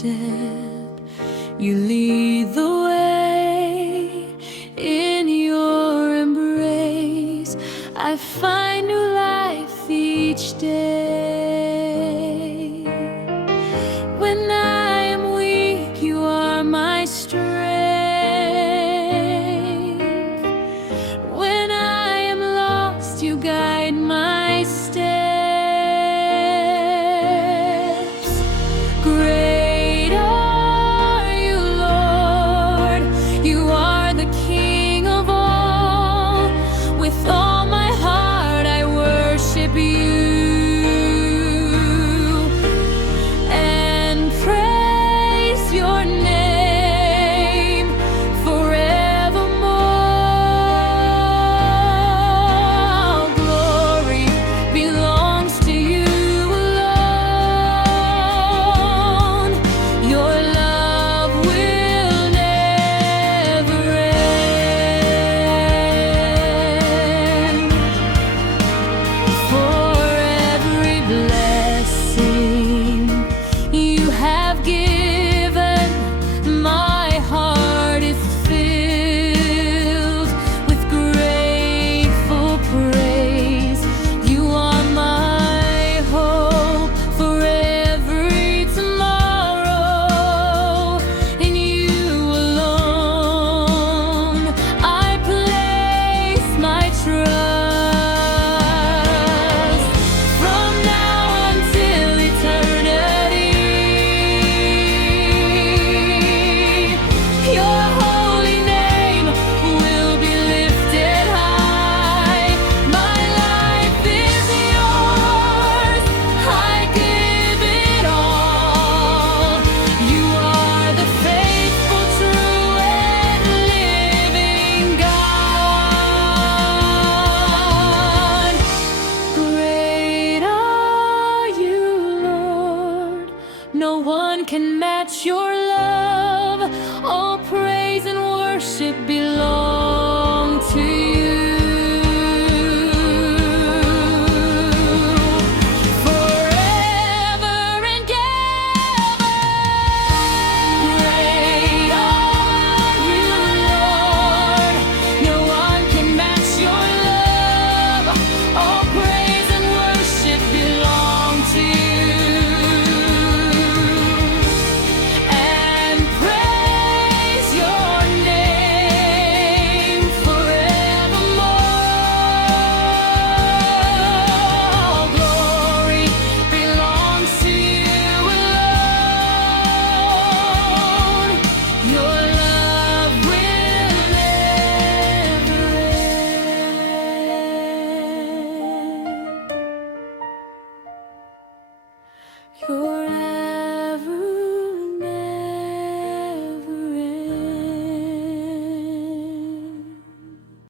step. You lead the way. In your embrace I find new life each day. When I am weak, you are my strength. When I am lost, you guide my steps. Great are you, Lord. You are the King of all. With all my heart I worship you and praise your name forevermore. Glory belongs to you alone. Your love will never end. For every blessing you have given, my heart is filled with grateful praise. You are my hope for every tomorrow. In you alone I place my trust. From now until eternity, your holy name will be lifted high. My life is yours, I give it all. You are the faithful, true, and living God. Great are you, Lord. No one can match your love. All praise and worship belong